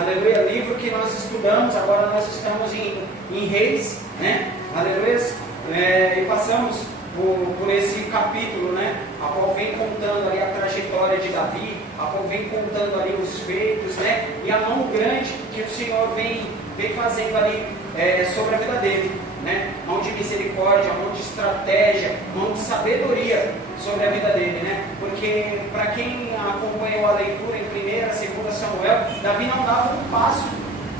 aleluia, livro que nós estudamos, agora nós estamos em Reis, né, aleluia, e passamos por esse capítulo, né, a qual vem contando ali a trajetória de Davi, a qual vem contando ali os feitos, né, e a mão grande que o Senhor vem fazendo ali sobre a vida dele, né, mão de misericórdia, mão de estratégia, mão de sabedoria sobre a vida dele, né, porque para quem acompanhou a leitura em 1ª, 2ª Samuel, Davi não dava um passo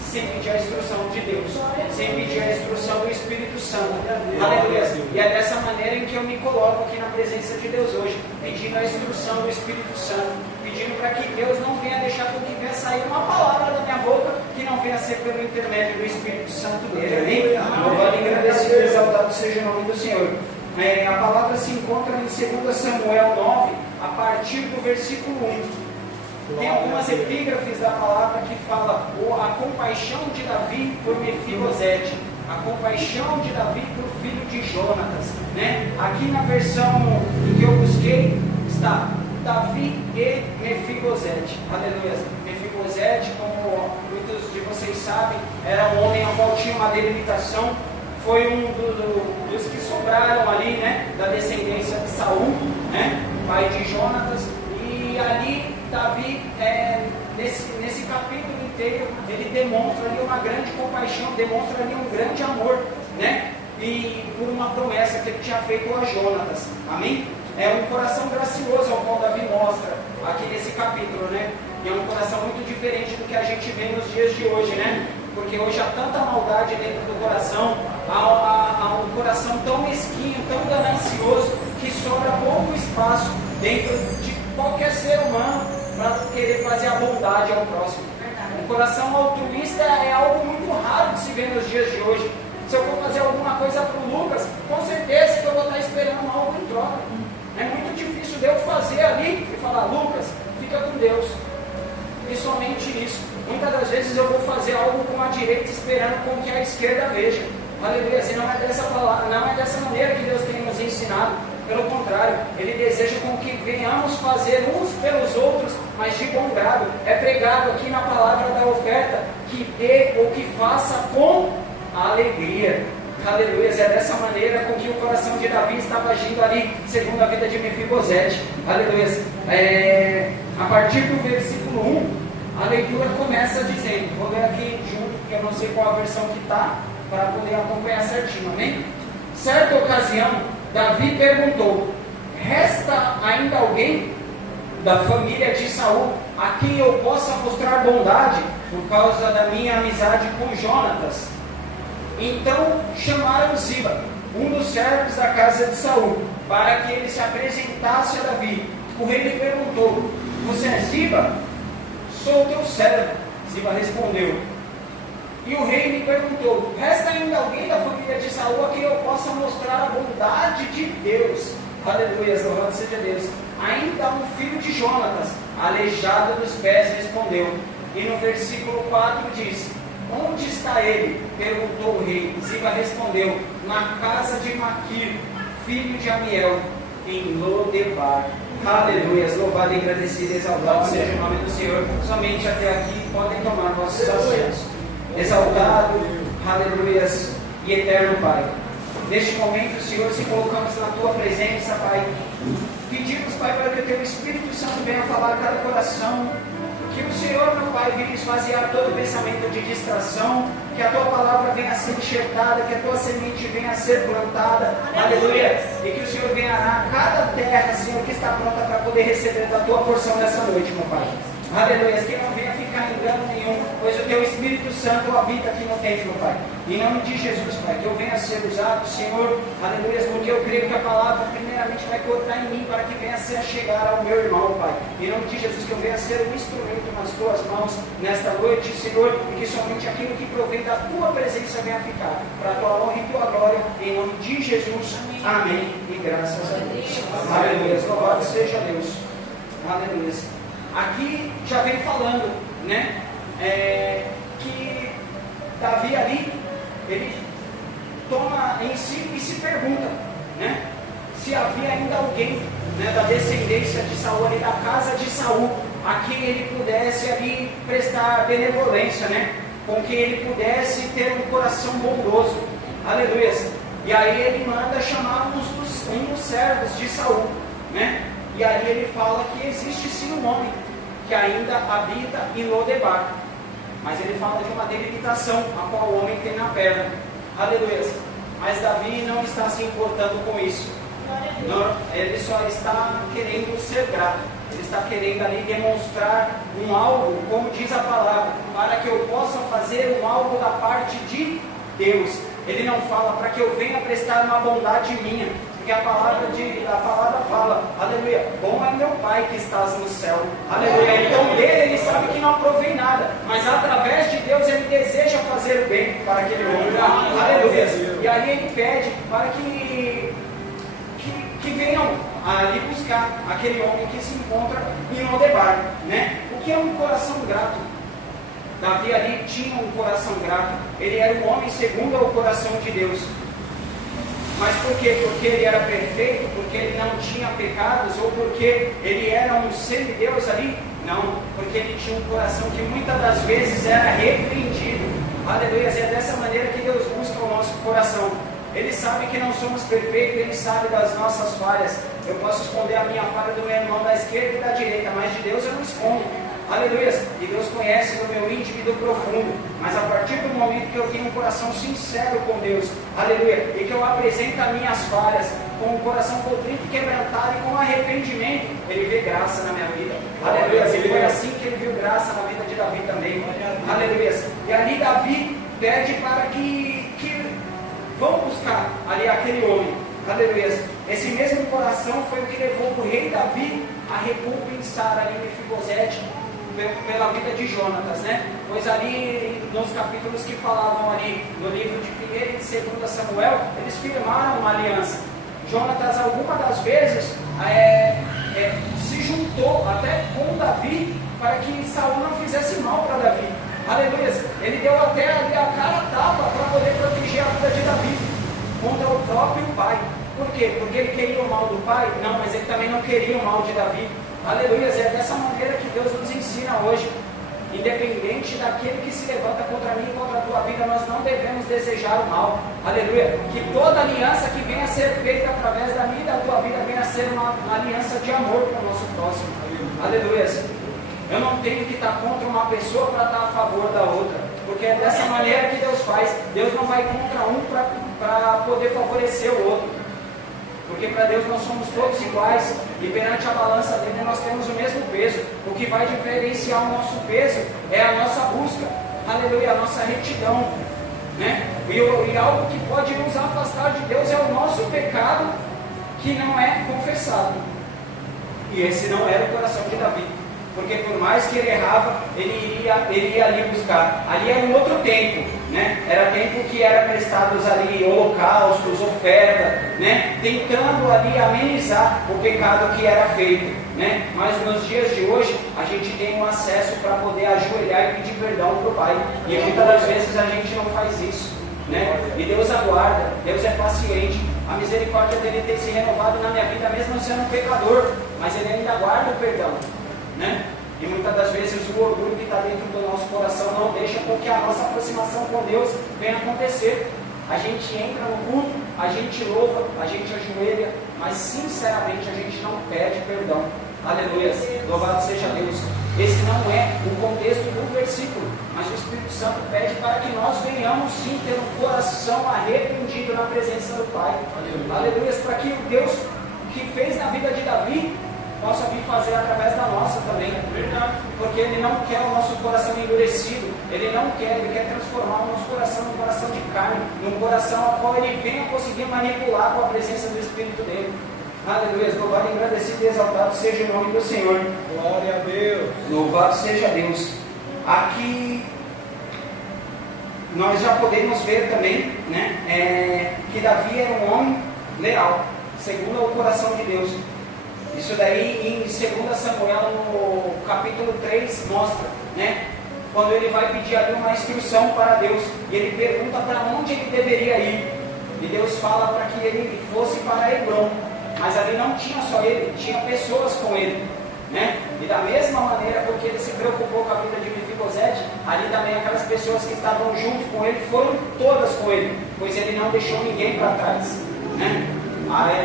sem pedir a instrução de Deus, sem pedir a instrução do Espírito Santo, aleluia. E é dessa maneira em que eu me coloco aqui na presença de Deus hoje, pedindo a instrução do Espírito Santo, pedindo para que Deus não venha deixar com que venha sair uma palavra da minha boca que não venha ser pelo intermédio do Espírito Santo dele, amém? Louvado e agradecido e exaltado seja o nome do Senhor. A palavra se encontra em 2 Samuel 9, a partir do versículo 1. Tem algumas epígrafes da palavra que fala a compaixão de Davi por Mefibosete, a compaixão de Davi por filho de Jonatas, né? Aqui na versão que eu busquei está Davi e Mefibosete, aleluia. Mefibosete, como muitos de vocês sabem, era um homem ao qual tinha uma delimitação, foi um dos que sobraram ali, né, da descendência de Saul, né, pai de Jonatas, e ali Davi, nesse capítulo inteiro, ele demonstra ali uma grande compaixão, demonstra ali um grande amor, né? E por uma promessa que ele tinha feito a Jonatas, amém? É um coração gracioso ao qual Davi mostra aqui nesse capítulo, né? E é um coração muito diferente do que a gente vê nos dias de hoje, né? Porque hoje há tanta maldade dentro do coração, há um coração tão mesquinho, tão ganancioso, que sobra pouco espaço dentro de qualquer ser humano para querer fazer a bondade ao próximo. Um coração altruísta é algo muito raro de se ver nos dias de hoje. Se eu for fazer alguma coisa para o Lucas, com certeza que eu vou estar esperando algo em troca. É muito difícil de eu fazer ali e falar, Lucas, fica com Deus. E somente isso. Muitas das vezes eu vou fazer algo com a direita esperando com que a esquerda veja. Aleluia. E não é dessa maneira que Deus tem nos ensinado. Pelo contrário, Ele deseja com que venhamos fazer uns pelos outros, mas de bom grado. É pregado aqui na palavra da oferta, que dê ou que faça com alegria. Aleluia. É dessa maneira com que o coração de Davi estava agindo ali, segundo a vida de Mefibosete. Aleluia. A partir do versículo 1, a leitura começa dizendo, vou ler aqui junto, porque eu não sei qual a versão que está, para poder acompanhar certinho, amém? Certa ocasião, Davi perguntou, resta ainda alguém da família de Saul a quem eu possa mostrar bondade por causa da minha amizade com Jonatas? Então chamaram Ziba, um dos servos da casa de Saul, para que ele se apresentasse a Davi. O rei lhe perguntou, você é Ziba? Sou teu servo, Ziba respondeu. E o rei lhe perguntou, resta ainda alguém da família de Saul a quem eu possa mostrar a bondade de Deus? Aleluia, louvado seja Deus. Ainda um filho de Jonatas, aleijado dos pés, respondeu. E no versículo 4 diz, onde está ele? Perguntou o rei. Ziba respondeu, na casa de Maquir, filho de Amiel, em Lodebar. Aleluia, louvado e agradecido, exaltado seja o nome do Senhor. Somente até aqui podem tomar vossos assentos. Exaltado, aleluias e eterno Pai. Neste momento, Senhor, se colocamos na Tua presença, Pai, pedimos, Pai, para que o Teu Espírito Santo venha falar a cada coração, que o Senhor, meu Pai, venha esvaziar todo pensamento de distração, que a Tua palavra venha a ser enxertada, que a Tua semente venha a ser plantada, aleluia, e que o Senhor venha arar cada terra, Senhor, que está pronta para poder receber da Tua porção nessa noite, meu Pai. Aleluia, que não venha ficar em engano nenhum, pois o Teu Espírito Santo habita aqui no templo, Pai. Em nome de Jesus, Pai, que eu venha a ser usado, Senhor, aleluia, porque eu creio que a palavra primeiramente vai cortar em mim para que venha a ser a chegar ao meu irmão, Pai. Em nome de Jesus, que eu venha a ser um instrumento nas Tuas mãos nesta noite, Senhor, e que somente aquilo que provém da Tua presença venha a ficar, para a Tua honra e Tua glória, em nome de Jesus. Amém. E graças a Deus. Aleluia, louvado seja Deus. Aleluia. Aqui já vem falando, né, que Davi ali, ele toma em si e se pergunta, né, se havia ainda alguém, né, da descendência de Saul, ali da casa de Saul, a quem ele pudesse ali prestar benevolência, né? Com que ele pudesse ter um coração bondoso. Aleluia. E aí ele manda chamar um dos servos de Saul, né? E aí ele fala que existe sim um homem que ainda habita em Lodebar, mas ele fala de uma debilitação a qual o homem tem na perna. Aleluia. Mas Davi não está se importando com isso. Não, ele só está querendo ser grato. Ele está querendo ali demonstrar um algo, como diz a palavra, para que eu possa fazer um algo da parte de Deus. Ele não fala para que eu venha prestar uma bondade minha, porque a palavra fala, aleluia, bom é meu Pai que estás no céu, aleluia. Então dele ele sabe que não aprovei nada, mas através de Deus ele deseja fazer o bem para aquele homem, aleluia. E aí ele pede para que venham ali buscar aquele homem que se encontra em Lodebar, né? O que é um coração grato? Davi ali tinha um coração grato. Ele era um homem segundo o coração de Deus. Mas por quê? Porque ele era perfeito? Porque ele não tinha pecados? Ou porque ele era um semideus ali? Não, porque ele tinha um coração que muitas das vezes era repreendido. Aleluia, é dessa maneira que Deus busca o nosso coração. Ele sabe que não somos perfeitos, ele sabe das nossas falhas. Eu posso esconder a minha falha do meu irmão da esquerda e da direita, mas de Deus eu não escondo. Aleluia. E Deus conhece do meu íntimo e do profundo. Mas a partir do momento que eu tenho um coração sincero com Deus, aleluia, e que eu apresento as minhas falhas com o coração contrito e quebrantado e com arrependimento, ele vê graça na minha vida. Aleluia. E foi assim que ele viu graça na vida de Davi também. Aleluia. E ali Davi pede para que vão buscar ali aquele homem. Aleluia. Esse mesmo coração foi o que levou o rei Davi a recompensar ali Mefibosete pela vida de Jonatas, né? Pois ali nos capítulos que falavam ali no livro de 1 e de 2 Samuel, eles firmaram uma aliança. Jonatas algumas das vezes se juntou até com Davi para que Saul não fizesse mal para Davi. Aleluia. Ele deu até ali a cara a tapa para poder proteger a vida de Davi contra o próprio pai. Por quê? Porque ele queria o mal do pai? Não, mas ele também não queria o mal de Davi. Aleluia. É dessa maneira que Deus nos ensina hoje. Independente daquele que se levanta contra mim e contra a tua vida, nós não devemos desejar o mal. Aleluia. Que toda aliança que venha a ser feita através da minha e da tua vida venha a ser uma aliança de amor com o nosso próximo. Aleluia. Eu não tenho que estar contra uma pessoa para estar a favor da outra. Porque é dessa maneira que Deus faz. Deus não vai contra um para poder favorecer o outro. Porque para Deus nós somos todos iguais. E perante a balança dele nós temos o mesmo peso. O que vai diferenciar o nosso peso é a nossa busca. Aleluia, a nossa retidão, né? E algo que pode nos afastar de Deus é o nosso pecado que não é confessado. E esse não era o coração de Davi. Porque por mais que ele errava, ele ia ali buscar. Ali era um outro tempo, né? Era tempo que era prestados ali holocaustos, oferta, né? Tentando ali amenizar o pecado que era feito, né? Mas nos dias de hoje, a gente tem um acesso para poder ajoelhar e pedir perdão para o Pai. E muitas das vezes a gente não faz isso, né? E Deus aguarda, Deus é paciente. A misericórdia dele tem se renovado na minha vida, mesmo sendo um pecador, mas ele ainda guarda o perdão, né? E muitas das vezes o orgulho que está dentro do nosso coração não deixa com que a nossa aproximação com Deus venha acontecer. A gente entra no culto, a gente louva, a gente ajoelha, mas sinceramente a gente não pede perdão. Aleluia, louvado seja Deus. Esse não é o contexto do versículo, mas o Espírito Santo pede para que nós venhamos sim ter um coração arrependido na presença do Pai. Aleluia, para que o Deus que fez na vida de Davi possa vir fazer através da nossa também. Porque Ele não quer o nosso coração endurecido. Ele quer transformar o nosso coração num coração de carne, num coração ao qual Ele venha conseguir manipular com a presença do Espírito dele. Aleluia, louvado, engrandecido e exaltado seja o nome do Senhor. Glória a Deus. Louvado seja Deus. Aqui nós já podemos ver também, né, que Davi era um homem leal, segundo o coração de Deus. Isso daí em 2 Samuel, no capítulo 3, mostra, né? Quando ele vai pedir ali uma instrução para Deus, e ele pergunta para onde ele deveria ir, e Deus fala para que ele fosse para Hebrom, mas ali não tinha só ele, tinha pessoas com ele, né? E da mesma maneira, porque ele se preocupou com a vida de Mefibosete, ali também aquelas pessoas que estavam junto com ele foram todas com ele, pois ele não deixou ninguém para trás, né?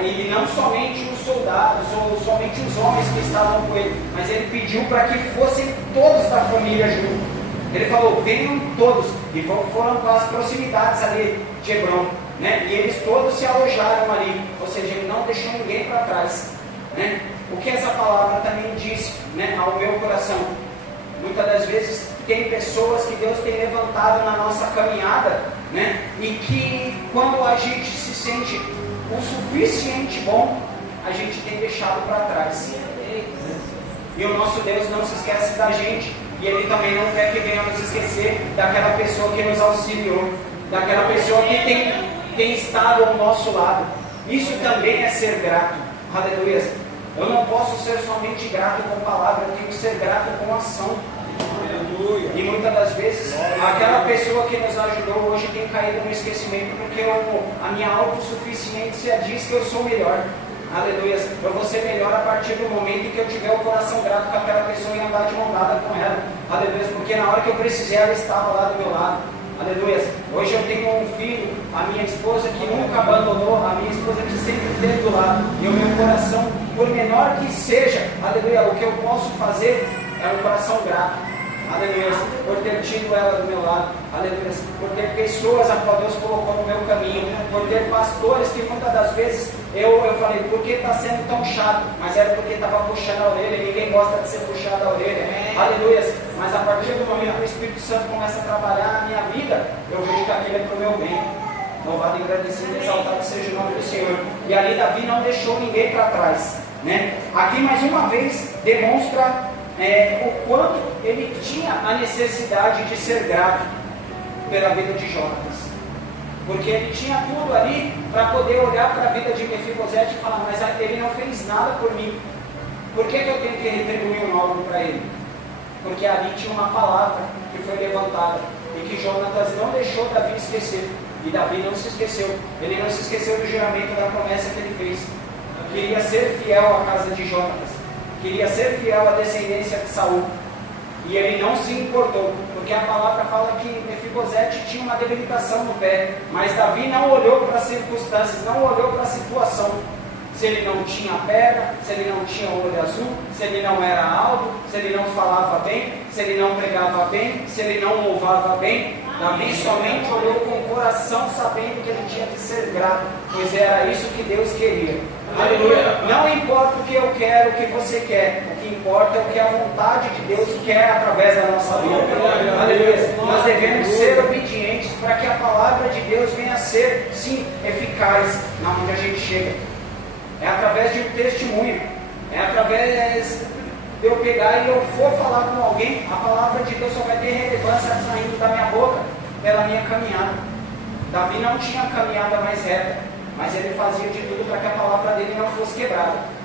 E não somente os soldados ou somente os homens que estavam com ele, mas ele pediu para que fossem todos da família junto. Ele falou, venham todos, e foram para as proximidades ali de Hebron, né? E eles todos se alojaram ali, ou seja, ele não deixou ninguém para trás, né? O que essa palavra também diz, né, ao meu coração? Muitas das vezes tem pessoas que Deus tem levantado na nossa caminhada, né? E que quando a gente se sente o suficiente bom, a gente tem deixado para trás. E o nosso Deus não se esquece da gente, e Ele também não quer que venhamos esquecer daquela pessoa que nos auxiliou, daquela pessoa que tem estado ao nosso lado. Isso também é ser grato. Aleluia. Eu não posso ser somente grato com palavra, eu tenho que ser grato com ação. Aleluia. E muitas das vezes, aquela pessoa que nos ajudou hoje tem caído no esquecimento, porque a minha autossuficiência diz que eu sou melhor. Aleluia. Eu vou ser melhor a partir do momento em que eu tiver o coração grato com aquela pessoa e andar de mão dada com ela. Aleluia. Porque na hora que eu precisei, ela estava lá do meu lado. Aleluia. Hoje eu tenho um filho, a minha esposa que nunca abandonou, a minha esposa que sempre esteve do lado. E o meu coração, por menor que seja, aleluia, o que eu posso fazer é um coração grato. Aleluia. Por ter tido ela do meu lado. Aleluia. Por ter pessoas a qual Deus colocou no meu caminho. Por ter pastores que muitas das vezes eu falei, por que está sendo tão chato? Mas era porque estava puxando a orelha, e ninguém gosta de ser puxado a orelha. Aleluia. Mas a partir do momento que o Espírito Santo começa a trabalhar na minha vida, eu vejo que aquilo é para o meu bem. Louvado, agradecido e exaltado seja o nome do Senhor. E ali Davi não deixou ninguém para trás, né? Aqui mais uma vez demonstra o quanto ele tinha a necessidade de ser grato pela vida de Jonatas. Porque ele tinha tudo ali para poder olhar para a vida de Mefibosete e falar, mas ele não fez nada por mim. Por que eu tenho que retribuir um algo para ele? Porque ali tinha uma palavra que foi levantada e que Jonatas não deixou Davi esquecer. E Davi não se esqueceu. Ele não se esqueceu do juramento da promessa que ele fez. Queria ser fiel à casa de Jonatas. Queria ser fiel à descendência de Saul. E ele não se importou, porque a palavra fala que Mefibosete tinha uma debilitação no pé, mas Davi não olhou para as circunstâncias, não olhou para a situação. Se ele não tinha perna, se ele não tinha olho azul, se ele não era alto, se ele não falava bem, se ele não pregava bem, se ele não louvava bem, Davi somente olhou com o coração, sabendo que ele tinha que ser grato, pois era isso que Deus queria. Aleluia. Não importa o que eu quero, o que você quer, o que importa é o que a vontade de Deus quer através da nossa vida. Aleluia. Nós devemos ser obedientes para que a palavra de Deus venha a ser, sim, eficaz na onde a gente chega. É através de um testemunho, é através de eu pegar e eu for falar com alguém, a palavra de Deus só vai ter relevância saindo da minha boca pela minha caminhada. Davi não tinha a caminhada mais reta, mas ele fazia de tudo para que a palavra dele não fosse quebrada.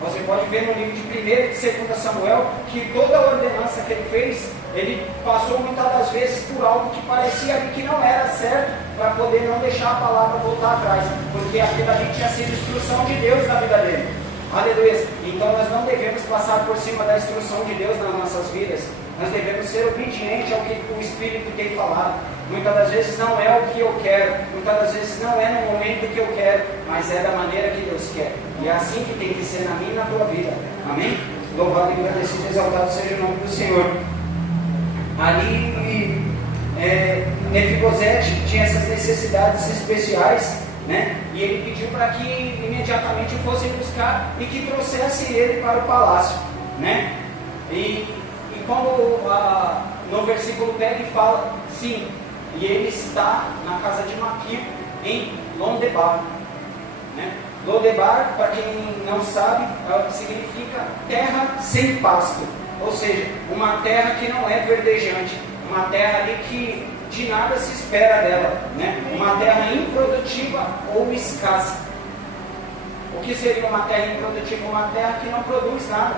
Você pode ver no livro de 1 e 2 Samuel que toda a ordenança que ele fez, ele passou muitas das vezes por algo que parecia ali que não era certo, para poder não deixar a palavra voltar atrás, porque aquilo ali tinha sido instrução de Deus na vida dele. Aleluia. Então nós não devemos passar por cima da instrução de Deus nas nossas vidas. Nós devemos ser obedientes ao que o Espírito tem falado. Muitas das vezes não é o que eu quero, muitas das vezes não é no momento que eu quero, mas é da maneira que Deus quer. E é assim que tem que ser na minha e na tua vida. Amém? Louvado e agradecido e exaltado seja o nome do Senhor. Ali Mefibosete tinha essas necessidades especiais, né? E ele pediu para que imediatamente fossem buscar e que trouxesse ele para o palácio, né? E quando no versículo pega e fala, sim, e ele está na casa de Maquir, em Londebar, né? Londebar, para quem não sabe, significa terra sem pasto, ou seja, uma terra que não é verdejante, uma terra ali que de nada se espera dela, né? Uma terra improdutiva ou escassa. O que seria uma terra improdutiva? Uma terra que não produz nada.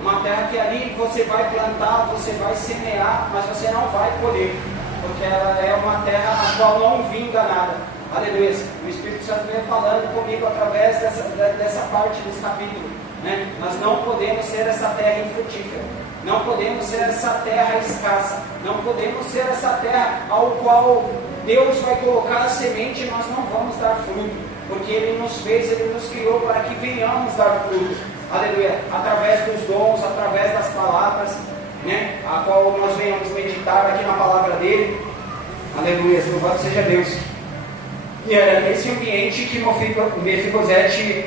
Uma terra que ali você vai plantar, você vai semear, mas você não vai colher, porque ela é uma terra a qual não vinga nada. Aleluia. O Espírito Santo vem falando comigo através dessa parte desse capítulo. né? Nós não podemos ser essa terra infrutífera, não podemos ser essa terra escassa, não podemos ser essa terra ao qual Deus vai colocar a semente e nós não vamos dar fruto, porque Ele nos fez, Ele nos criou para que venhamos dar fruto, aleluia, através dos dons, através das palavras, né? A qual nós venhamos meditar aqui na palavra dEle, aleluia, louvado seja Deus. E era nesse ambiente que Mefibosete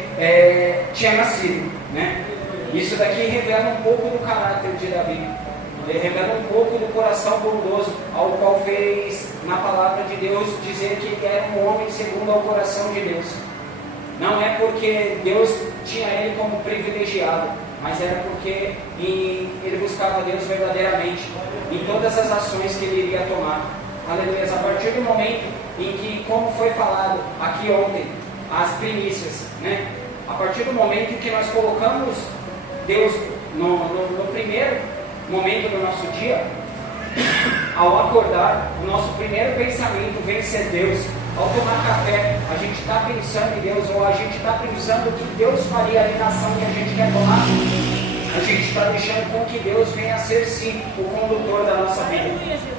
tinha nascido, né? Isso daqui revela um pouco do caráter de Davi, ele revela um pouco do coração bondoso, ao qual fez na palavra de Deus dizer que ele era um homem segundo ao coração de Deus. Não é porque Deus tinha ele como privilegiado, mas era porque ele buscava Deus verdadeiramente em todas as ações que ele iria tomar. Aleluia. A partir do momento em que, como foi falado aqui ontem, as primícias, né? A partir do momento em que nós colocamos Deus no primeiro momento do nosso dia, ao acordar, o nosso primeiro pensamento vem ser Deus. Ao tomar café, a gente está pensando em Deus, ou a gente está pensando o que Deus faria ali na ação que a gente quer tomar. A gente está deixando com que Deus venha a ser, sim, o condutor da nossa vida.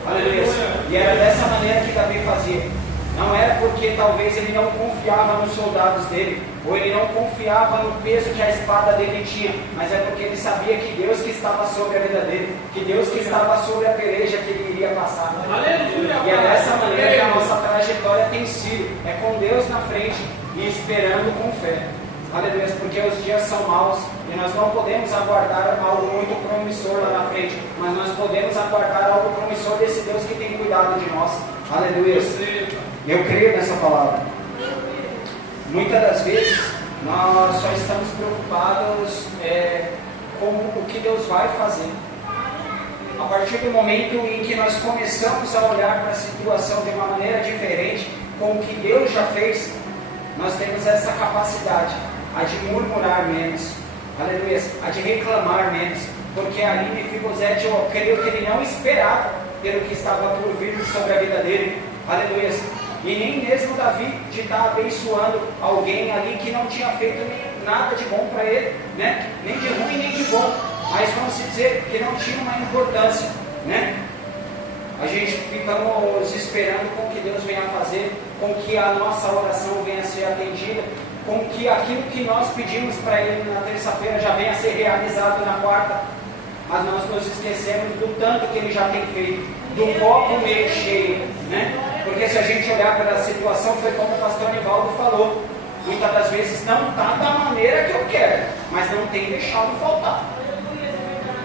Aleluia. E era dessa maneira que Davi fazia. Não era porque talvez ele não confiava nos soldados dele, ou ele não confiava no peso que a espada dele tinha, mas é porque ele sabia que Deus que estava sobre a vida dele, que Deus que estava sobre a peleja que ele iria passar. Aleluia. E é dessa maneira que a nossa trajetória tem sido, é com Deus na frente e esperando com fé. Aleluia, porque os dias são maus e nós não podemos aguardar algo muito promissor lá na frente, mas nós podemos aguardar algo promissor desse Deus que tem cuidado de nós. Aleluia. Eu creio nessa palavra. Muitas das vezes nós só estamos preocupados com o que Deus vai fazer. A partir do momento em que nós começamos a olhar para a situação de uma maneira diferente, com o que Deus já fez, nós temos essa capacidade a de murmurar menos, aleluia, a de reclamar menos, porque ali Mefibosete, eu creio que ele não esperava pelo que estava por vir sobre a vida dele, aleluia, e nem mesmo Davi de estar abençoando alguém ali que não tinha feito nada de bom para ele, né? Nem de ruim nem de bom, mas vamos dizer que não tinha uma importância, né? A gente ficamos esperando com que Deus venha fazer, com que a nossa oração venha a ser atendida, com que aquilo que nós pedimos para Ele na terça-feira já venha a ser realizado na quarta, mas nós nos esquecemos do tanto que Ele já tem feito, do copo meio cheio, né? Porque se a gente olhar para a situação, foi como o pastor Nivaldo falou, muitas das vezes não está da maneira que eu quero, mas não tem deixado faltar.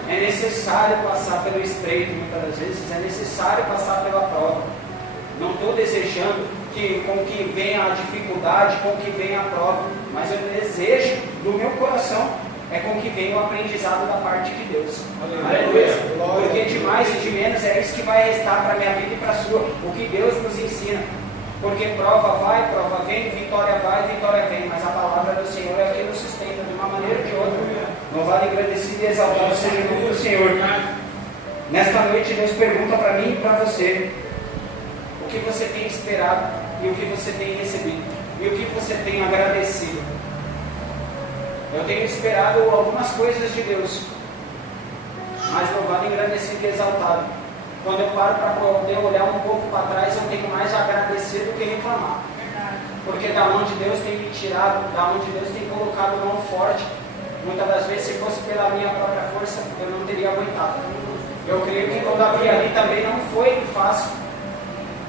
É necessário passar pelo estreito, muitas das vezes, é necessário passar pela prova. Não estou desejando com que venha a dificuldade, com que venha a prova, mas eu desejo do meu coração com que venha o aprendizado da parte de Deus. Aleluia. Porque de mais e de menos é isso que vai restar para a minha vida e para a sua, o que Deus nos ensina. Porque prova vai, prova vem, vitória vai, vitória vem, mas a palavra do Senhor é que nos sustenta de uma maneira ou de outra. Louvado, agradecido e exaltado seja o nome do Senhor. Nesta noite Deus pergunta para mim e para você: o que você tem esperado e o que você tem recebido e o que você tem agradecido? Eu tenho esperado algumas coisas de Deus, mas louvado, agradecido e exaltado. Quando eu paro para poder olhar um pouco para trás, eu tenho mais a agradecer do que reclamar. Porque da onde Deus tem me tirado, da onde Deus tem colocado mão forte, muitas das vezes, se fosse pela minha própria força, eu não teria aguentado. Eu creio que com Davi ali também não foi fácil,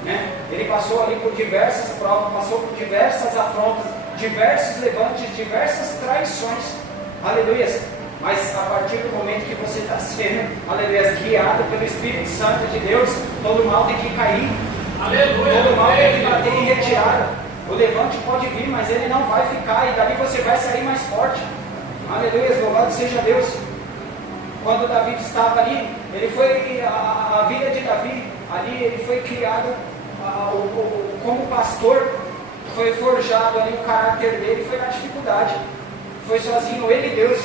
né? Ele passou ali por diversas provas, passou por diversas afrontas, diversos levantes, diversas traições, aleluia. Mas a partir do momento que você está sendo, aleluia, guiado pelo Espírito Santo de Deus, todo mal tem que cair, aleluia, todo mal tem que bater em retirada. O levante pode vir, mas ele não vai ficar, e dali você vai sair mais forte. Aleluia, louvado seja Deus. Quando Davi estava ali, ele foi, a vida de Davi, ali ele foi criado como pastor, foi forjado ali o caráter dele, foi na dificuldade, foi sozinho, ele e Deus,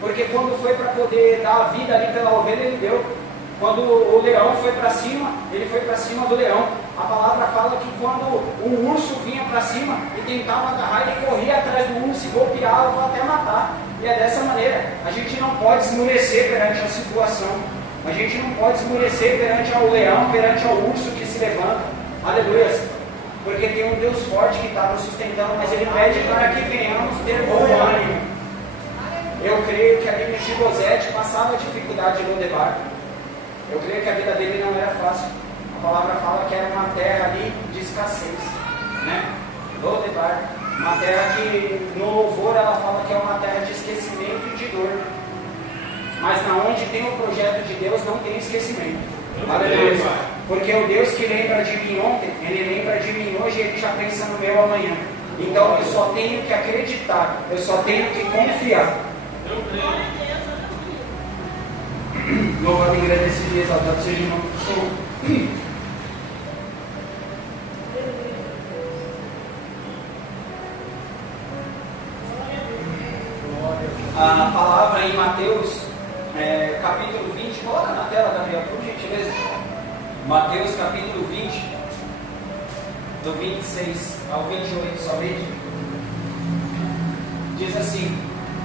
porque quando foi para poder dar a vida ali pela ovelha, ele deu. Quando o leão foi para cima, ele foi para cima do leão. A palavra fala que quando o urso vinha para cima e tentava agarrar, ele corria atrás do urso e golpeava até matar. E é dessa maneira, a gente não pode esmurecer perante a situação, a gente não pode esmurecer perante ao leão, perante ao urso que se levanta, aleluia, porque tem um Deus forte que está nos sustentando, mas Ele pede para que venhamos ter bom ânimo. Eu creio que ali Mefibosete passava dificuldade em Lodebar, eu creio que a vida dele não era fácil, a palavra fala que era uma terra ali de escassez, né? Lodebar, uma terra que no louvor ela fala que é uma terra de esquecimento e de dor, mas na onde tem o projeto de Deus não tem esquecimento. Aleluia. Porque o Deus que lembra de mim ontem, Ele lembra de mim hoje e Ele já pensa no meu amanhã. Então eu só tenho que acreditar, eu só tenho que confiar. Louvado, agradecido e exaltado seja o nome do Senhor. A palavra em Mateus, capítulo 20, coloca na tela, Gabriel, por gentileza. Mateus capítulo 20, do 26 ao 28 somente. Diz assim: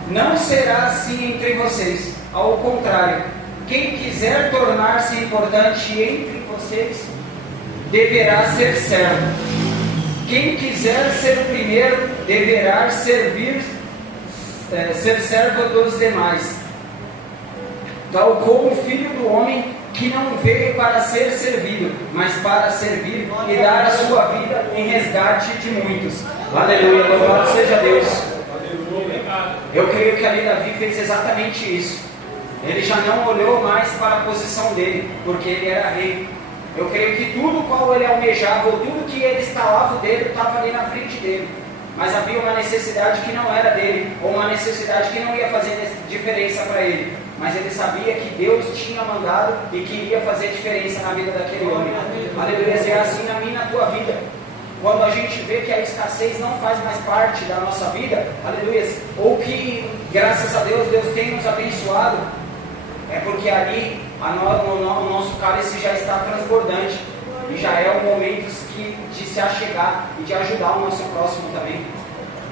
não será assim entre vocês, ao contrário, quem quiser tornar-se importante entre vocês, deverá ser servo. Quem quiser ser o primeiro, deverá ser servo dos demais, tal como o Filho do Homem, que não veio para ser servido, mas para servir e dar a sua vida em resgate de muitos. Aleluia, louvado seja Deus. Eu creio que ali Davi fez exatamente isso. Ele já não olhou mais para a posição dele, porque ele era rei. Eu creio que tudo qual ele almejava, ou tudo que ele instalava dele, estava ali na frente dele. Mas havia uma necessidade que não era dele, ou uma necessidade que não ia fazer diferença para ele. Mas ele sabia que Deus tinha mandado e que iria fazer diferença na vida daquele homem. Aleluia, é assim na minha e na tua vida. Quando a gente vê que a escassez não faz mais parte da nossa vida, aleluia, ou que, graças a Deus, Deus tem nos abençoado, é porque ali o nosso cálice já está transbordante. E já é o momento de se achegar e de ajudar o nosso próximo também.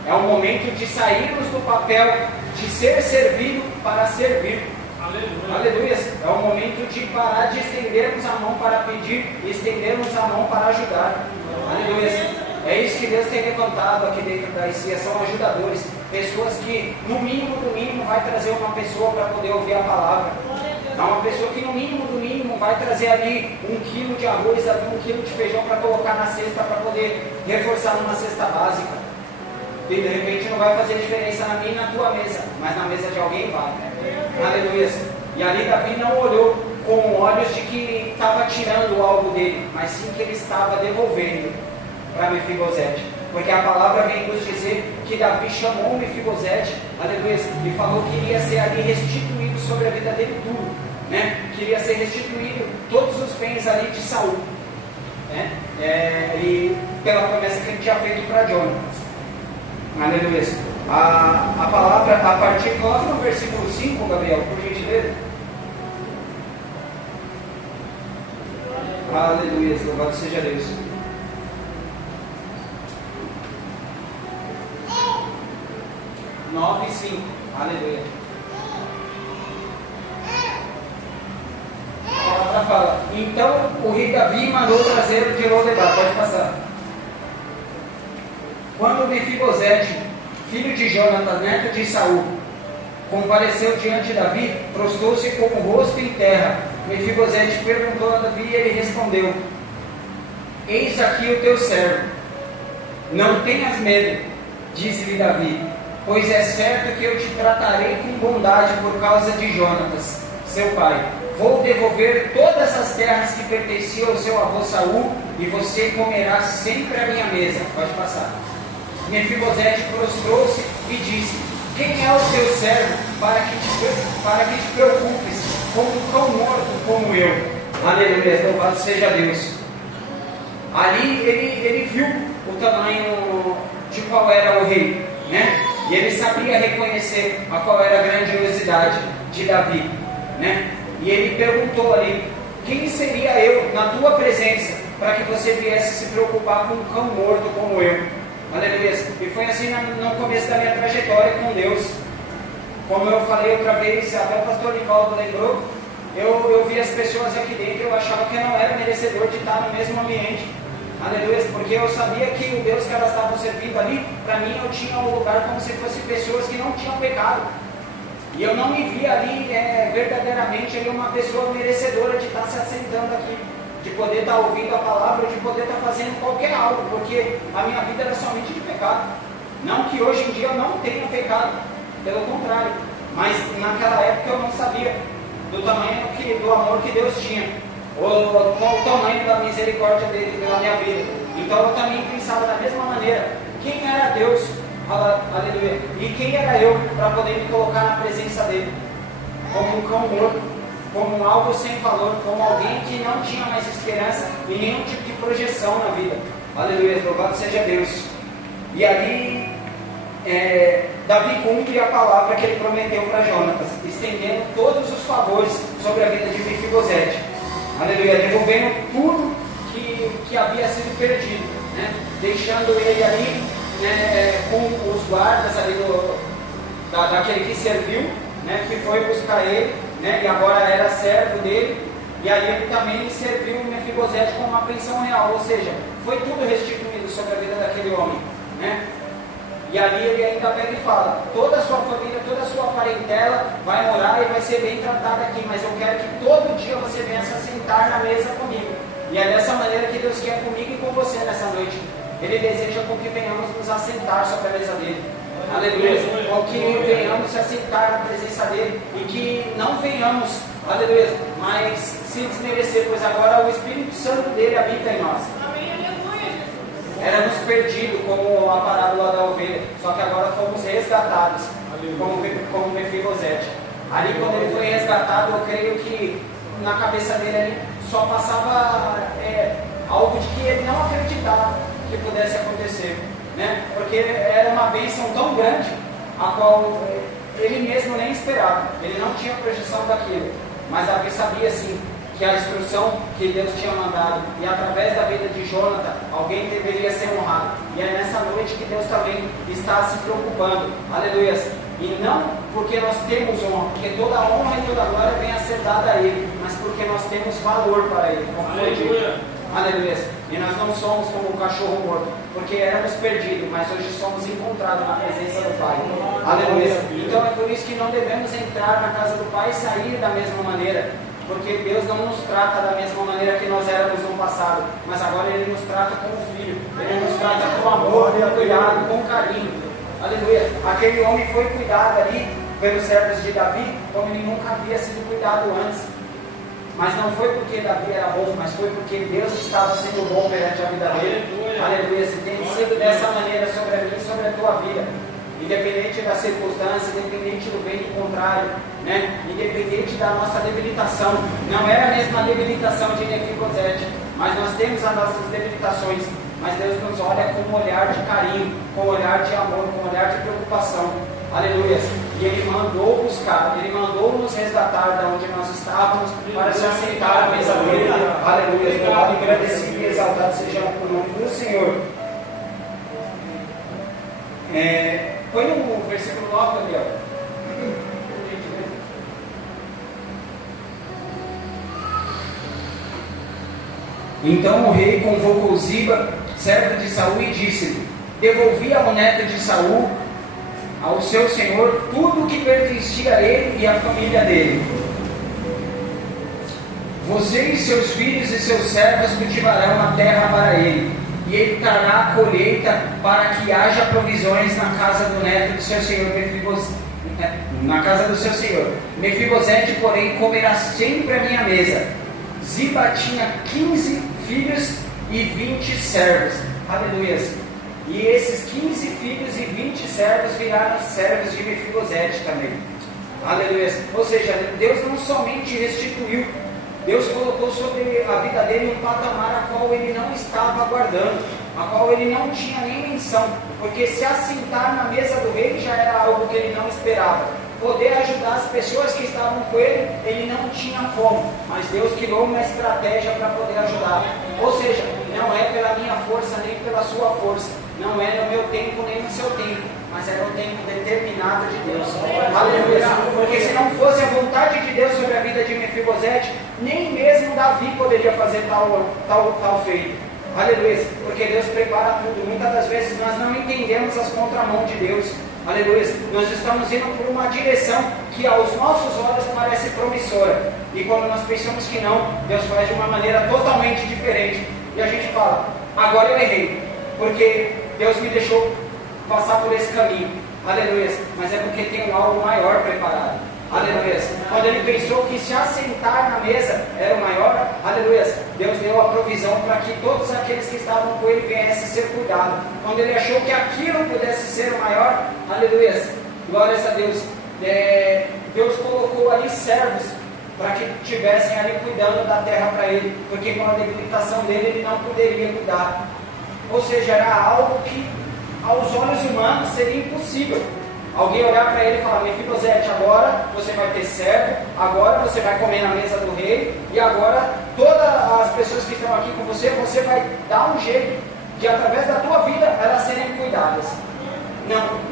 É o momento de sairmos do papel de ser servido para servir. Aleluia. Aleluia. É o momento de parar de estendermos a mão para pedir e estendermos a mão para ajudar. Aleluia. É isso que Deus tem levantado aqui dentro da ICIA, são ajudadores. Pessoas que, no mínimo do mínimo, vai trazer uma pessoa para poder ouvir a palavra. É uma pessoa que no mínimo do mínimo vai trazer ali 1 quilo de arroz, ali 1 quilo de feijão para colocar na cesta, para poder reforçar numa cesta básica. E de repente não vai fazer diferença na minha e na tua mesa, mas na mesa de alguém vai. Aleluia. E ali Davi não olhou com olhos de que estava tirando algo dele, mas sim que ele estava devolvendo para Mefibosete. Porque a palavra vem nos dizer que Davi chamou Mefibosete, aleluia, e falou que iria ser ali restituído sobre a vida dele tudo, né? Que iria ser restituído todos os bens ali de Saul, né? E pela promessa que ele tinha feito para Jonatas, aleluia. A palavra, a partir, coloca no versículo 5, Gabriel, por gentileza. Aleluia, louvado seja Deus. 9 e 5, aleluia. A palavra fala: então o rei Davi mandou trazer de Lodebar. Pode passar. Quando Mefibosete, filho de Jonatas, neto de Saul, compareceu diante de Davi, prostrou-se com o rosto em terra. Mefibosete perguntou a Davi e ele respondeu: eis aqui o teu servo. Não tenhas medo, disse-lhe Davi, pois é certo que eu te tratarei com bondade por causa de Jonatas, seu pai. Vou devolver todas as terras que pertenciam ao seu avô Saul, e você comerá sempre à minha mesa. Pode passar. Mefibosete prostrou-se e disse: quem é o teu servo para que te preocupes com um cão morto como eu? Aleluia, louvado seja Deus. Ali ele viu o tamanho de qual era o rei, né? E ele sabia reconhecer a qual era a grandiosidade de Davi, né? E ele perguntou ali: quem seria eu na tua presença para que você viesse se preocupar com um cão morto como eu? Aleluia. E foi assim no começo da minha trajetória com Deus. Como eu falei outra vez, até o pastor Nivaldo lembrou, eu vi as pessoas aqui dentro, eu achava que eu não era merecedor de estar no mesmo ambiente. Aleluia, porque eu sabia que o Deus que elas estavam servindo ali, para mim eu tinha um lugar como se fossem pessoas que não tinham pecado. E eu não me via ali verdadeiramente ali uma pessoa merecedora de estar se assentando aqui, de poder estar ouvindo a palavra, de poder estar fazendo qualquer algo, porque a minha vida era somente de pecado. Não que hoje em dia eu não tenha pecado, pelo contrário, mas naquela época eu não sabia do tamanho do amor que Deus tinha, ou qual o tamanho da misericórdia dele pela minha vida. Então eu também pensava da mesma maneira, quem era Deus, aleluia, e quem era eu para poder me colocar na presença dele, como um cão morto, como algo sem valor, como alguém que não tinha mais esperança e nenhum tipo de projeção na vida. Aleluia, louvado seja Deus. E ali Davi cumpre a palavra que ele prometeu para Jonatas, estendendo todos os favores sobre a vida de Mefibosete. Aleluia, devolvendo tudo que havia sido perdido, né? Deixando ele ali, né, com os guardas ali daquele que serviu, né, que foi buscar ele, né, e agora era servo dele, e aí ele também serviu o Mefibosete com uma pensão real, ou seja, foi tudo restituído sobre a vida daquele homem, né? E ali ele ainda pega e fala, toda a sua família, toda a sua parentela vai morar e vai ser bem tratada aqui, mas eu quero que todo dia você venha se sentar na mesa comigo. E é dessa maneira que Deus quer comigo e com você nessa noite. Ele deseja com que venhamos nos assentar sobre a mesa dele. Aleluia. Com que venhamos se assentar na presença dele e que não venhamos, aleluia, mas se desmerecer, pois agora o Espírito Santo dele habita em nós. Éramos perdidos, como a parábola da ovelha, só que agora fomos resgatados, como Mefibosete. Ali, quando ele foi resgatado, eu creio que na cabeça dele ali só passava algo de que ele não acreditava que pudesse acontecer, né? Porque era uma bênção tão grande, a qual ele mesmo nem esperava, ele não tinha projeção daquilo, mas Davi sabia sim que a instrução que Deus tinha mandado, e através da vida de Jonathan, alguém deveria ser honrado. E é nessa noite que Deus também está se preocupando, aleluia. E não porque nós temos honra, porque toda a honra e toda a glória vem a ser dada a Ele, mas porque nós temos valor para Ele, como foi dito. Aleluia. E nós não somos como um cachorro morto, porque éramos perdidos, mas hoje somos encontrados na presença do Pai. Aleluia. Então é por isso que não devemos entrar na casa do Pai e sair da mesma maneira. Porque Deus não nos trata da mesma maneira que nós éramos no passado, mas agora Ele nos trata como filho, Ele nos trata com amor, com cuidado, com carinho. Aleluia. Aquele homem foi cuidado ali pelos servos de Davi, como ele nunca havia sido cuidado antes. Mas não foi porque Davi era bom, mas foi porque Deus estava sendo bom perante a vida dele. Aleluia. Se tem sido dessa maneira sobre a mim e sobre a tua vida, independente da circunstância, independente do vento contrário, né? Independente da nossa debilitação, não é a mesma debilitação de Mefibosete, mas nós temos as nossas debilitações, mas Deus nos olha com um olhar de carinho, com um olhar de amor, com um olhar de preocupação, aleluia, e Ele mandou buscar, Ele mandou nos resgatar de onde nós estávamos, para se assentar à mesa dele, aleluia, louvado, agradecido e exaltado seja o nome do Senhor. Põe no versículo 9, Gabriel. Então o rei convocou Ziba, servo de Saul, e disse-lhe: devolvi ao neto de Saul, ao seu senhor, tudo o que pertencia a ele e à família dele. Você e seus filhos e seus servos cultivarão a terra para ele, e ele trará a colheita para que haja provisões na casa do neto do seu senhor Mefibosete. Na casa do seu senhor. Mefibosete, porém, comerá sempre à minha mesa. Ziba tinha 15 filhos e 20 servos. Aleluia. E esses 15 filhos e 20 servos viraram servos de Mefibosete também. Aleluia. Ou seja, Deus não somente restituiu, Deus colocou sobre a vida dele um patamar a qual ele não estava aguardando, a qual ele não tinha nem menção, porque se assentar na mesa do rei já era algo que ele não esperava. Poder ajudar as pessoas que estavam com ele, ele não tinha como, mas Deus criou uma estratégia para poder ajudar. Ou seja, não é pela minha força nem pela sua força, não é no meu tempo nem no seu tempo, mas era o tempo determinado de Deus. Aleluia. Porque se não fosse a vontade de Deus sobre a vida de Mefibosete, nem mesmo Davi poderia fazer tal feito. Aleluia. Porque Deus prepara tudo. Muitas das vezes nós não entendemos as contramãos de Deus. Aleluia. Nós estamos indo por uma direção que aos nossos olhos parece promissora. E quando nós pensamos que não, Deus faz de uma maneira totalmente diferente. E a gente fala, agora eu errei, porque Deus me deixou passar por esse caminho. Aleluia. Mas é porque tem algo maior preparado. Aleluia. Quando ele pensou que se assentar na mesa era o maior, aleluia, Deus deu a provisão para que todos aqueles que estavam com ele viessem ser cuidados. Quando ele achou que aquilo pudesse ser o maior, aleluia, glórias a Deus, Deus colocou ali servos para que estivessem ali cuidando da terra para ele, porque com a debilitação dele ele não poderia cuidar. Ou seja, era algo que aos olhos humanos seria impossível. Alguém olhar para ele e falar, Mefibosete, agora você vai ter servo, agora você vai comer na mesa do rei, e agora todas as pessoas que estão aqui com você, você vai dar um jeito de, através da tua vida, elas serem cuidadas.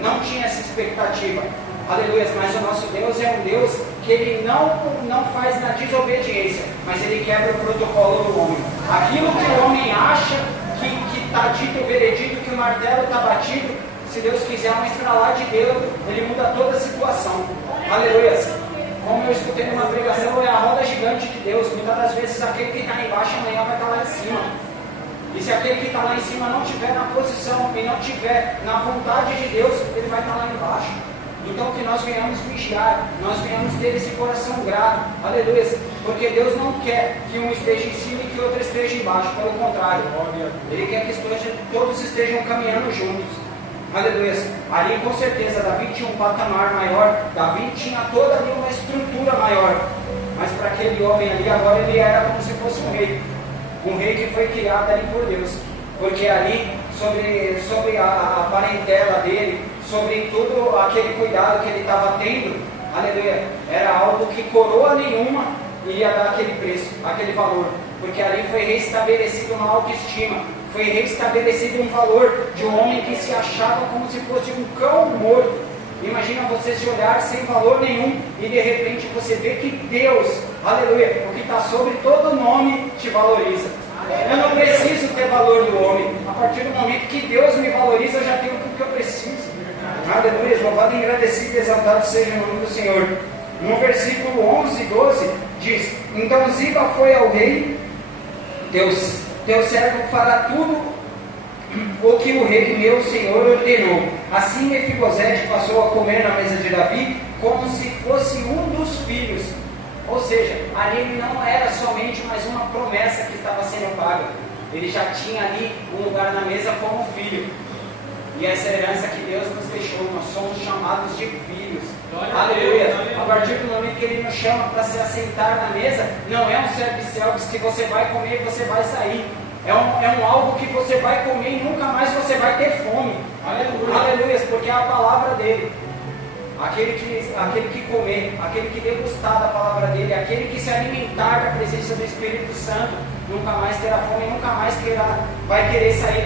Não tinha essa expectativa. Aleluia, mas o nosso Deus é um Deus que ele não faz na desobediência, mas ele quebra o protocolo do homem. Aquilo que o homem acha que está dito o veredito, que o martelo está batido, se Deus quiser um estralar de Deus, ele muda toda a situação. Aleluia. Como eu escutei numa pregação, é a roda gigante de Deus. Muitas das vezes aquele que está embaixo amanhã vai estar lá em cima. E se aquele que está lá em cima não estiver na posição e não estiver na vontade de Deus, ele vai estar lá embaixo. Então que nós venhamos vigiar, nós venhamos ter esse coração grato. Aleluia. Porque Deus não quer que um esteja em cima e que outro esteja embaixo. Pelo contrário, Ele quer que todos estejam caminhando juntos. Aleluia. Ali com certeza Davi tinha um patamar maior, Davi tinha toda ali uma estrutura maior, mas para aquele homem ali agora ele era como se fosse um rei que foi criado ali por Deus, porque ali sobre a parentela dele, sobre todo aquele cuidado que ele estava tendo, aleluia, era algo que coroa nenhuma iria dar aquele preço, aquele valor, porque ali foi restabelecido uma autoestima, foi restabelecido um valor de um homem que se achava como se fosse um cão morto. Imagina você se olhar sem valor nenhum e de repente você vê que Deus, aleluia, o que está sobre todo nome te valoriza. Eu não preciso ter valor do homem. A partir do momento que Deus me valoriza, eu já tenho tudo que eu preciso. Aleluia, louvado e agradecido e exaltado seja o nome do Senhor. No versículo 11 e 12 diz, então Ziba foi ao rei, teu servo fará tudo o que o rei meu senhor ordenou. Assim Mefibosete passou a comer na mesa de Davi como se fosse um dos filhos. Ou seja, ali ele não era somente mais uma promessa que estava sendo paga. Ele já tinha ali um lugar na mesa como filho. E essa herança que Deus nos deixou, nós somos chamados de filhos. Aleluia. A partir do momento que Ele nos chama para se assentar na mesa, não é um service-service que você vai comer e você vai sair. É um algo que você vai comer e nunca mais você vai ter fome. Aleluia. Porque é a palavra dele. Aquele que comer, aquele que degustar da palavra dele, aquele que se alimentar da presença do Espírito Santo, nunca mais terá fome, nunca mais vai querer sair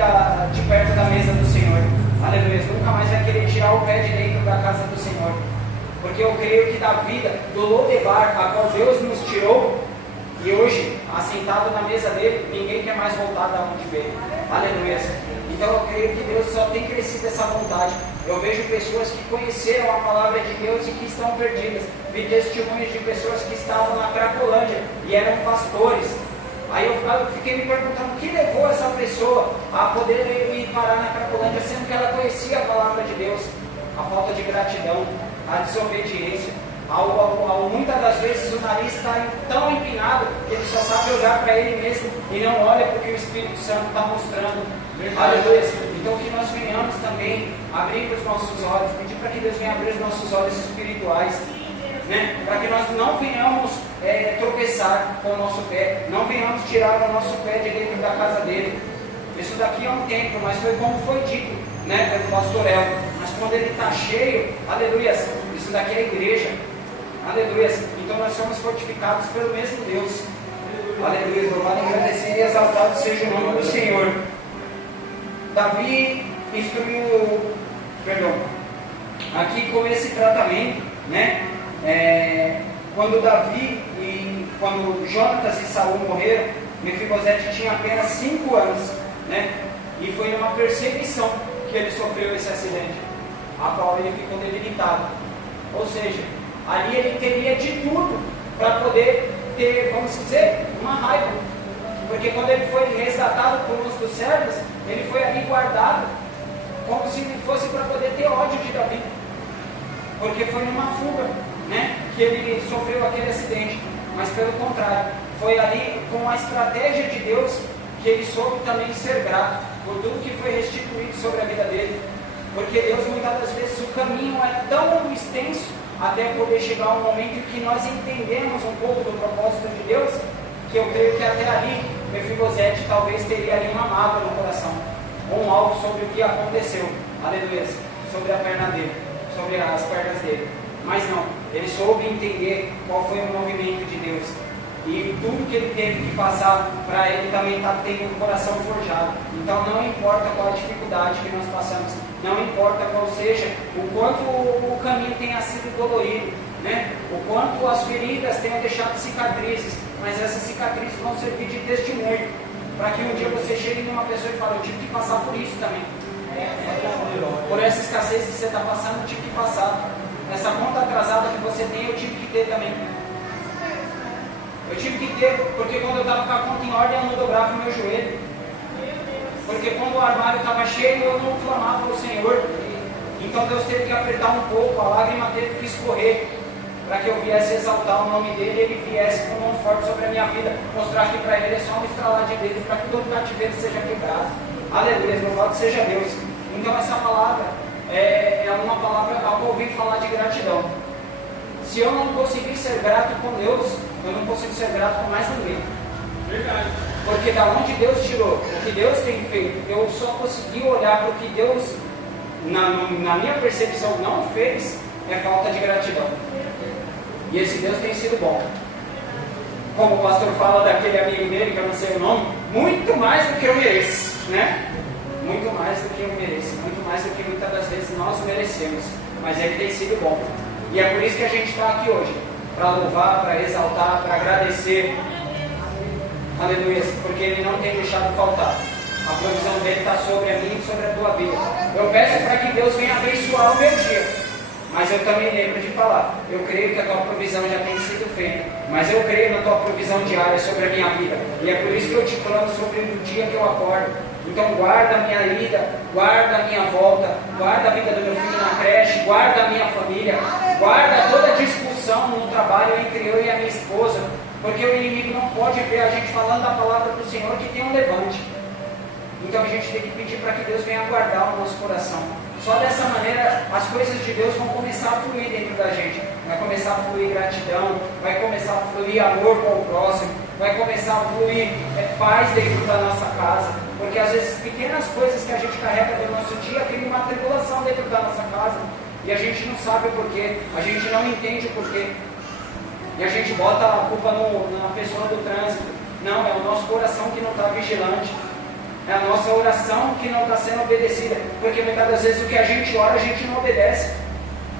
de perto da mesa do Senhor. Aleluia. Nunca mais vai querer tirar o pé de dentro da casa do Senhor. Porque eu creio que da vida do Lodebar, a qual Deus nos tirou, e hoje, assentado na mesa dele, ninguém quer mais voltar da onde veio. Aleluia. Então eu creio que Deus só tem crescido essa vontade. Eu vejo pessoas que conheceram a palavra de Deus e que estão perdidas. Vi testemunhos de pessoas que estavam na Cracolândia e eram pastores. Aí eu fiquei me perguntando o que levou essa pessoa a poder ir parar na Cracolândia, sendo que ela conhecia a palavra de Deus. A falta de gratidão, a desobediência. Muitas das vezes o nariz está tão empinado que ele só sabe olhar para ele mesmo e não olha porque o Espírito Santo está mostrando. Aleluia. Então que nós venhamos também abrir os nossos olhos, pedir para que Deus venha abrir os nossos olhos espirituais, né? Para que nós não venhamos tropeçar com o nosso pé, não venhamos tirar o nosso pé de dentro da casa dele. Isso daqui é um templo, mas foi como foi dito, né, pelo pastor Elton. Mas quando ele está cheio, aleluia, isso daqui é a igreja. Aleluia. Então nós somos fortificados pelo mesmo Deus. Aleluia. Louvado, agradecido e exaltado seja o nome do Senhor. Davi instruiu, aqui com esse tratamento, né? Quando Davi e quando Jonatas e Saul morreram, Mefibosete tinha apenas 5 anos, né? E foi numa perseguição que ele sofreu esse acidente, a qual ele ficou debilitado. Ou seja, ali ele teria de tudo para poder ter, vamos dizer, uma raiva. Porque quando ele foi resgatado por uns dos servos, ele foi ali guardado como se fosse para poder ter ódio de Davi. Porque foi numa fuga, né, que ele sofreu aquele acidente. Mas pelo contrário, foi ali com a estratégia de Deus que ele soube também ser grato por tudo que foi restituído sobre a vida dele. Porque Deus, muitas das vezes, o caminho é tão extenso até poder chegar um momento em que nós entendemos um pouco do propósito de Deus, que eu creio que até ali, Mefibosete talvez teria ali uma mágoa no coração, ou algo sobre o que aconteceu, aleluia, sobre a perna dele, sobre as pernas dele. Mas não, ele soube entender qual foi o movimento de Deus. E tudo que ele teve que passar, para ele também estar tendo um coração forjado. Então não importa qual a dificuldade que nós passamos, não importa qual seja, o quanto o caminho tenha sido dolorido, né? O quanto as feridas tenham deixado cicatrizes, mas essas cicatrizes vão servir de testemunho, para que um dia você chegue numa pessoa e fale, eu tive que passar por isso também. Por essa escassez que você está passando, eu tive que passar. Essa conta atrasada que você tem, eu tive que ter também. Eu tive que ter, porque quando eu estava com a conta em ordem, eu não dobrava o meu joelho. Porque quando o armário estava cheio, eu não clamava ao Senhor. Então Deus teve que apertar um pouco, a lágrima teve que escorrer, para que eu viesse exaltar o nome dele, ele viesse com mão forte sobre a minha vida, mostrar que para ele é só um estralar de dedo, para que todo cativeiro seja quebrado. Aleluia, louvado seja Deus. Então essa palavra é uma palavra a qual eu ouvi falar de gratidão. Se eu não conseguir ser grato com Deus, eu não consigo ser grato com mais ninguém. Verdade. Porque da onde Deus tirou, o que Deus tem feito, eu só consegui olhar para o que Deus, na minha percepção, não fez, é falta de gratidão. E esse Deus tem sido bom. Como o pastor fala daquele amigo dele, que eu não sei o nome, muito mais do que eu mereço, né? Muito mais do que eu mereço, muito mais do que muitas das vezes nós merecemos. Mas ele tem sido bom. E é por isso que a gente está aqui hoje, para louvar, para exaltar, para agradecer. Aleluia, porque ele não tem deixado faltar. A provisão dele está sobre a mim e sobre a tua vida. Eu peço para que Deus venha abençoar o meu dia. Mas eu também lembro de falar, eu creio que a tua provisão já tem sido feita, mas eu creio na tua provisão diária sobre a minha vida, e é por isso que eu te clamo sobre o dia que eu acordo. Então guarda a minha ida, guarda a minha volta, guarda a vida do meu filho na creche, guarda a minha família, guarda toda a discussão no trabalho entre eu e a minha esposa, porque o inimigo não pode ver a gente falando da palavra do Senhor que tem um levante. Então a gente tem que pedir para que Deus venha guardar o nosso coração. Só dessa maneira as coisas de Deus vão começar a fluir dentro da gente. Vai começar a fluir gratidão, vai começar a fluir amor com o próximo, vai começar a fluir paz dentro da nossa casa. Porque às vezes pequenas coisas que a gente carrega no nosso dia criam uma tribulação dentro da nossa casa. E a gente não sabe o porquê, a gente não entende o porquê. E a gente bota a culpa na pessoa do trânsito. Não, é o nosso coração que não está vigilante. É a nossa oração que não está sendo obedecida. Porque muitas das vezes o que a gente ora, a gente não obedece.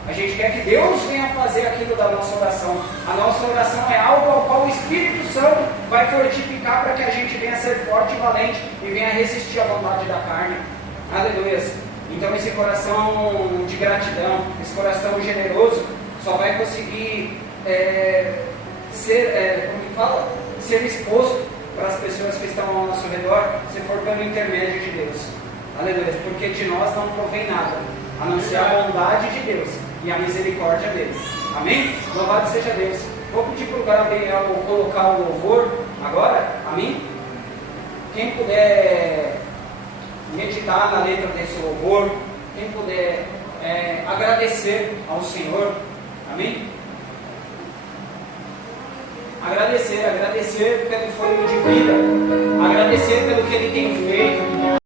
A gente quer que Deus venha fazer aquilo da nossa oração. A nossa oração é algo ao qual o Espírito Santo vai fortificar para que a gente venha ser forte e valente e venha resistir à vontade da carne. Aleluia. Então esse coração de gratidão, esse coração generoso, só vai conseguir ser exposto para as pessoas que estão ao nosso redor, se for pelo intermédio de Deus. Aleluia. Porque de nós não provém nada, a não ser a bondade de Deus e a misericórdia dele. Amém? Louvado seja Deus. Vou pedir para o Gabriel colocar o louvor agora. Amém? Quem puder meditar na letra desse louvor, quem puder agradecer ao Senhor. Amém? Agradecer pelo fôlego de vida, agradecer pelo que Ele tem feito,